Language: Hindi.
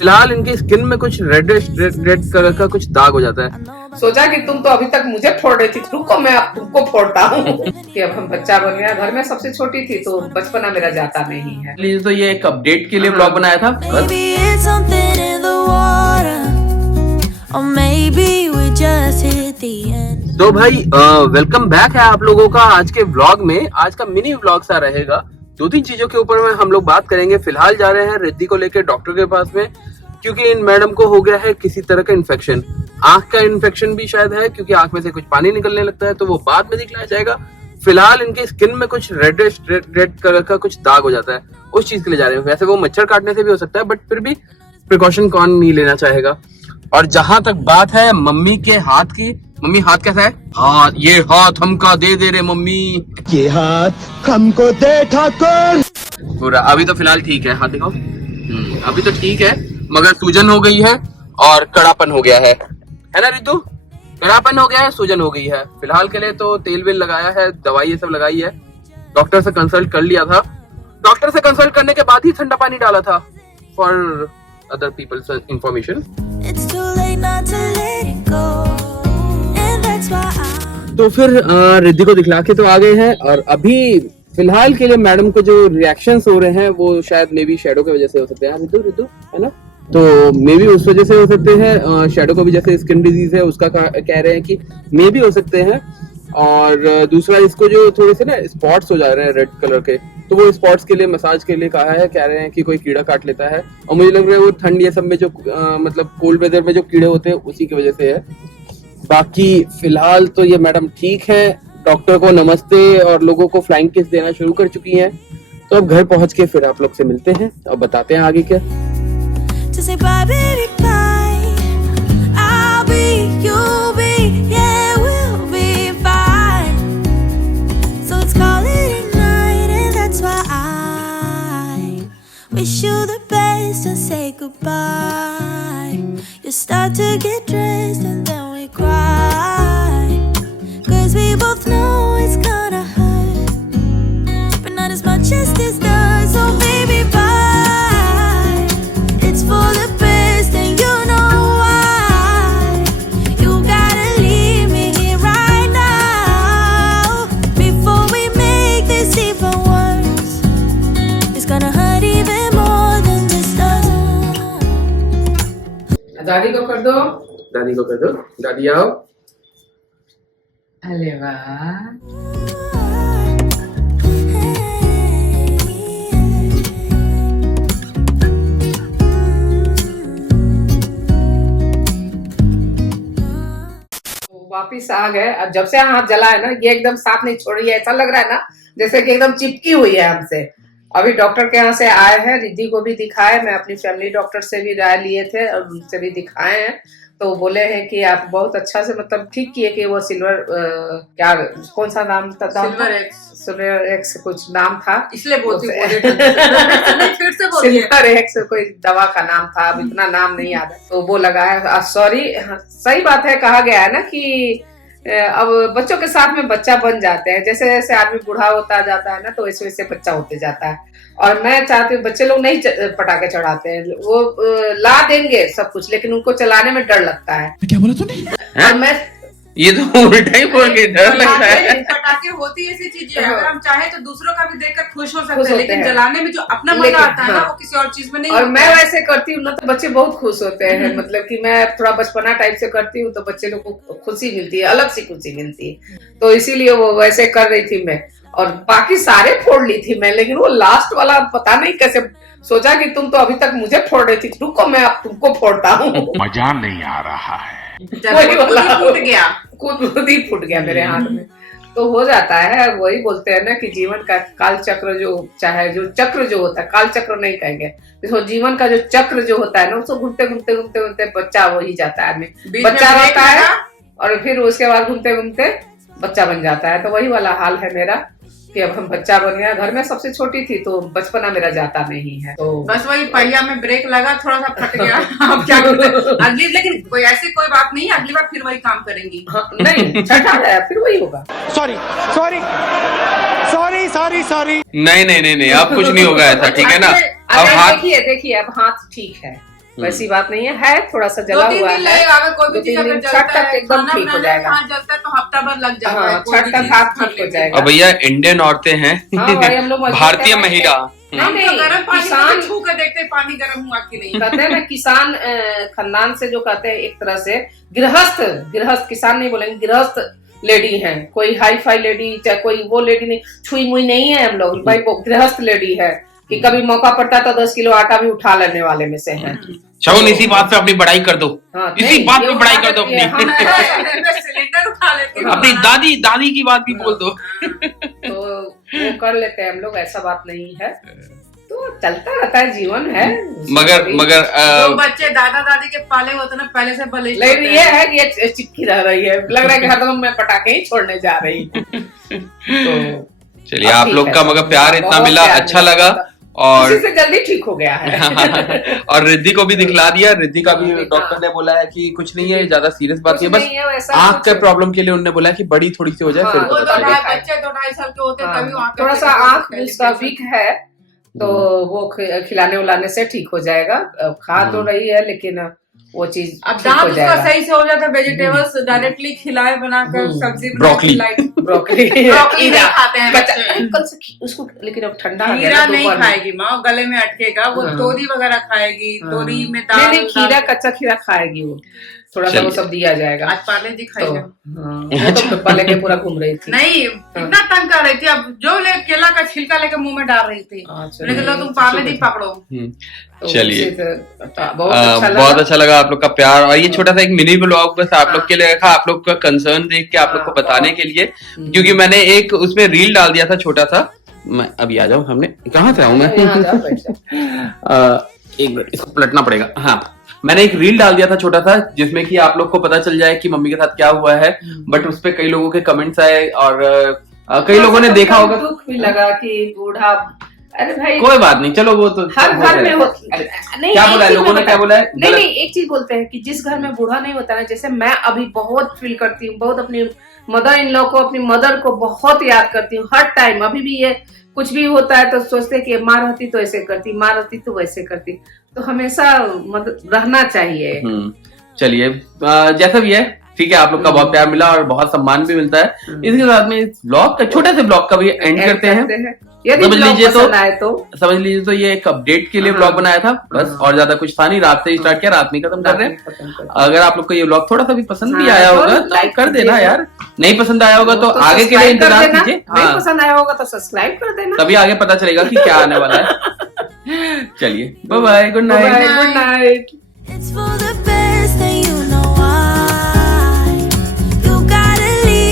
फिलहाल इनकी स्किन में कुछ रेड कलर का कुछ दाग हो जाता है। सोचा कि तुम तो अभी तक मुझे फोड़ रही थी, रुको मैं अब तुमको फोड़ता हूँ। कि अब हम बच्चा बन गया, घर में सबसे छोटी थी तो बचपना मेरा जाता नहीं है। तो ये एक अपडेट के लिए ब्लॉग बनाया था। तो भाई वेलकम बैक है आप लोगों का आज के व्लॉग में। आज का मिनी व्लॉग सा रहेगा। 2-3 चीजों के ऊपर में हम लोग बात करेंगे। फिलहाल जा रहे हैं रिद्धि को लेकर डॉक्टर के पास में, क्योंकि इन मैडम को हो गया है किसी तरह का इन्फेक्शन। आंख का इन्फेक्शन भी शायद है, क्योंकि आंख में से कुछ पानी निकलने लगता है, तो वो बाद में दिखलाया जाएगा। फिलहाल इनकी स्किन में कुछ रेड कलर का कुछ दाग हो जाता है, उस चीज के लिए जा रहे हैं। वैसे वो मच्छर काटने से भी हो सकता है, बट फिर भी प्रिकॉशन कौन नहीं लेना चाहेगा। और जहां तक बात है मम्मी के हाथ की, मम्मी हाथ कैसा है? हाथ, ये हाथ हमका दे दे रे मम्मी, ये हाथ हमको दे ठाकुर। पूरा अभी तो फिलहाल ठीक है, हाथ दिखाओ। अभी तो ठीक है, मगर सूजन हो गई है और कड़ापन हो गया है ना रितु? कड़ापन हो गया है, सूजन हो गई है। फिलहाल के लिए तो तेल वेल लगाया है, दवाई ये सब लगाई है। डॉक्टर से कंसल्ट कर लिया था। डॉक्टर से कंसल्ट करने के बाद ही ठंडा पानी डाला था, फॉर अदर पीपल्स इंफॉर्मेशन। तो फिर रिद्धि को दिखला के तो आ गए हैं, और अभी फिलहाल के लिए मैडम को जो रिएक्शंस हो रहे हैं वो शायद मे बी शेडो की वजह से हो सकते हैं। रिद्धु है ना, तो मे बी उस वजह से हो सकते हैं। शेडो को भी जैसे स्किन डिजीज है उसका कह रहे हैं कि मे भी हो सकते हैं। और दूसरा इसको जो थोड़े से ना स्पॉट्स हो जा रहे हैं रेड कलर के, तो वो स्पॉट्स के लिए मसाज के लिए कहा है। कह रहे हैं कि कोई कीड़ा काट लेता है, और मुझे लग रहा है वो ठंड ये सब में जो मतलब कोल्ड वेदर में जो कीड़े होते हैं उसी की वजह से है। बाकी फिलहाल तो ये मैडम ठीक है, डॉक्टर को नमस्ते और लोगों को फ्लाइंग किस देना शुरू कर चुकी हैं। तो अब घर पहुंच के फिर आप लोग से मिलते हैं और बताते हैं आगे क्या। Wish you the best and say goodbye. You start to get dressed and then we cry, 'cause we both know it's gonna hurt, but not as much as this does. So baby bye, it's for the best and you know why. You gotta leave me here right now before we make this even worse. It's gonna hurt even दादी को कर दो, दादी को कर दो। दादी आओ। अरे वाह, वापिस आ गए। अब जब से हाथ जला है ना, ये एकदम साथ नहीं छोड़ रही है। ऐसा लग रहा है ना जैसे कि एकदम चिपकी हुई है हमसे। अभी डॉक्टर के यहाँ से आए हैं, रिद्धि को भी दिखाए। मैं अपनी फैमिली डॉक्टर से भी राय लिए थे और उनसे भी दिखाए हैं। तो बोले हैं कि आप बहुत अच्छा से मतलब ठीक किए कि वो सिल्वर क्या कौन सा नाम था? सिल्वर एक्स कुछ नाम था, इसलिए बोलती फिर से सिल्वर एक्स कोई दवा का नाम था, अब इतना नाम नहीं याद है। तो वो लगाया। सॉरी, सही बात है, कहा गया है ना कि अब बच्चों के साथ में बच्चा बन जाते हैं। जैसे जैसे आदमी बूढ़ा होता जाता है ना, तो वैसे वैसे बच्चा होते जाता है। और मैं चाहती हूँ, बच्चे लोग नहीं पटाखे चढ़ाते हैं, वो ला देंगे सब कुछ, लेकिन उनको चलाने में डर लगता है। क्या बोला तूने? और मैं ये तो उल्टा ही बोल के डर लगता है। पटाखे होती ऐसी चीजें, अगर हम चाहे तो दूसरों का भी देखकर खुश हो सकते खुश हैं, होते लेकिन हैं। जलाने में जो अपना मजा आता है ना, वो किसी और चीज में नहीं और होता मैं है। वैसे करती हूँ ना, तो बच्चे बहुत खुश होते हैं। मतलब कि मैं थोड़ा बचपना टाइप से करती हूँ, तो बच्चे लोग को खुशी मिलती है, अलग सी खुशी मिलती है। तो इसीलिए वो वैसे कर रही थी मैं, और बाकी सारे फोड़ ली थी मैं, लेकिन वो लास्ट वाला पता नहीं कैसे। सोचा कि तुम तो अभी तक मुझे फोड़ रही थी, रुको मैं अब तुमको फोड़ता हूँ। मजा नहीं आ रहा है। वही वाला फूट गया, खुद ही फूट गया मेरे हाथ में। तो हो जाता है, वही बोलते हैं ना कि जीवन का काल चक्र जो चाहे जो चक्र जो होता है, काल चक्र नहीं कहेंगे, तो जीवन का जो चक्र जो होता है ना, उसको घूमते घूमते घूमते घूमते बच्चा हो ही जाता है आदमी। बच्चा होता है और फिर उसके बाद घूमते घूमते बच्चा बन जाता है। तो वही वाला हाल है मेरा कि अब हम बच्चा बन गया। घर में सबसे छोटी थी तो बचपना मेरा जाता नहीं है। तो बस वही पहिया में ब्रेक लगा, थोड़ा सा फट गया। अब क्या करते हैं? अगली, लेकिन कोई ऐसी कोई बात नहीं, अगली बार फिर वही काम करेंगी। हाँ, नहीं छठा है, फिर वही होगा। Sorry sorry sorry sorry sorry. नहीं, अब कुछ नहीं होगा ऐसा, ठीक है ना? अब हाथ देखिए अब हाथ ठीक है, वैसी बात नहीं है थोड़ा सा जला 2-3 हुआ दिन है। लगेगा, अगर कोई भी 2-3 चीज अगर दिन जलता छठ तक है, एकदम खाना ठीक हो बनाने में जाएगा। हाथ जलता है तो हफ्ता भर लग जाता है, हाँ, कोई छठ भी तक चीज हाथ कर ठीक हो लेते जाएगा। हैं। और भैया इंडियन औरतें हैं, हाँ भाई, हम लोग मजबूत भारतीय हैं। महिला। नहीं हम तो गर्म पानी किसान से छू कर देखते हैं पानी गर्म हुआ कि नहीं। कहते हैं ना किसान खानदान से जो कहते हैं एक तरह से गृहस्थ किसान नहीं बोलेंगे, गृहस्थ लेडी हैं। कोई हाई फाई लेडी चाहे कोई वो लेडी नहीं, छुई मुई नहीं है हम लोग भाई, वो गृहस्थ लेडी है कि कभी मौका पड़ता तो 10 किलो आटा भी उठा लेने वाले में से है। शगुन इसी बात पे अपनी बड़ाई कर दो, हाँ, इसी नहीं, बात ये पे बड़ाई उठा कर दो लेती है, अपनी। मैं सिलेंडर उठा लेती हूँ। अपनी दादी की बात भी बोल दो। तो वो कर लेते हैं हम लोग, ऐसा बात नहीं है। तो चलता रहता है, जीवन है। मगर जो बच्चे दादा दादी के पाले होते ना पहले से बलिष्ठ लेकिन होते ये हैं। है कि ये चिपकी रह रही है, लग रहा है कि हरदम मैं पटाखे ही छोड़ने जा रही हूँ। तो चलिए अब आप ठीक लोग है, का मगर प्यार इतना बहुत मिला, प्यार अच्छा मिला। लगा। और इसी से जल्दी ठीक हो गया है। और रिद्धि को भी दिखला दिया। रिद्धि का भी हाँ। डॉक्टर ने बोला है कि कुछ नहीं है, ज्यादा सीरियस बात कुछ नहीं है, नहीं है, बस वैसा आंख के कुछ- प्रॉब्लम के लिए उन्होंने बोला है कि बड़ी थोड़ी सी हो जाए हाँ, फिर वो पता तो चलेगा। बच्चे 2-2.5 साल के होते हैं हाँ, तभी वहाँ पे थोड़ा सा चेकअप आंख पहले उसका से- वीक है, तो वो खिलाने उलाने से ठीक हो जाएगा। खा तो रही है लेकिन वो चीज अब ठीक हो दांत उसका जाएगा। सही से हो जाता है, वेजिटेबल्स डायरेक्टली खिलाए बनाकर सब्जी ब्रोकली। ब्रोकली खीरा नहीं खाते हैं कच्चा- बच्चे। कल से उसको, लेकिन अब ठंडा आ गया खीरा ना नहीं दोपहर में। खाएगी माँ, गले में अटकेगा। वो हाँ। तोरी वगैरह खाएगी, हाँ। तोरी में दाल। नहीं खीरा, कच्चा खीरा खाएगी वो, थोड़ा सा वो चलिए। सब दिया जाएगा। आज पार्ले जी तो खाएगा। हाँ, वो तो पिप्पा लेके पूरा घूम रही थी। नहीं इतना तंग कर रही थी, अब जो ले केला का छिलका लेके मुंह में डाल रही थी। अच्छा, मैंने कहा लो तुम पार्ले जी पकड़ो। तो चलिए। उसी से बहुत अच्छा लगा। बहुत अच्छा लगा आप लोग का प्यार। और ये छोटा सा एक मिनी ब्लॉग बस आप लोग के लिए रखा, आप लोग का कंसर्न देख के आप लोग को बताने के लिए, क्योंकि मैंने एक उसमें रील डाल दिया था छोटा सा। मैं अभी आ जाऊं, हमने कहाँ से आऊं मैं? यहाँ जाओ, बैठ जाओ। एक मिनट, इसको पलटना पड़ेगा। हाँ, मैंने एक रील डाल दिया था छोटा सा, जिसमें कि आप लोग को पता चल जाए कि मम्मी के साथ क्या हुआ है। बट उस पे कई लोगों के कमेंट्स आए और कई लोगों ने देखा होगा। दुख भी लगा कि बूढ़ा, अरे भाई कोई बात नहीं, चलो वो तो हर सब घर में हो होती जाएगा। नहीं, क्या एक बोला है चीज लोगों मैं ने, क्या बता- बोला है? नहीं गलत- नहीं, एक चीज बोलते हैं कि जिस घर में बूढ़ा नहीं होता ना, जैसे मैं अभी बहुत फील करती हूँ, बहुत अपनी मदर इन लॉ को, अपनी मदर को बहुत याद करती हूँ हर टाइम। अभी भी ये कुछ भी होता है तो सोचते हैं कि माँ रहती तो ऐसे करती, माँ रहती तो वैसे करती। तो हमेशा रहना चाहिए। चलिए जैसा भी है ठीक है। आप लोग का बहुत प्यार मिला और बहुत सम्मान भी मिलता है। इसके साथ में इस ब्लॉग का, छोटे से ब्लॉग का भी एंड करते हैं। यदि समझ ब्लॉग लीजिए पसंद आए तो समझ लीजिए तो ये एक अपडेट के लिए ब्लॉग बनाया था बस, और ज्यादा कुछ था नहीं। रात से ही स्टार्ट किया, रात में खत्म कर रहे हैं। अगर आप लोग को ये ब्लॉग थोड़ा सा भी पसंद भी हाँ, आया तो होगा तो लाइक कर देना कीजिएगा। यार। नहीं पसंद आया होगा तो आगे के लिए सब्सक्राइब कर इंतजार देना। कीजिए। नहीं हाँ, पसंद आया होगा तो सब्सक्राइब कर देना। तभी आगे पता चलेगा कि क्या आने वाला है। चलिए, bye bye, good night. Good night. It's for the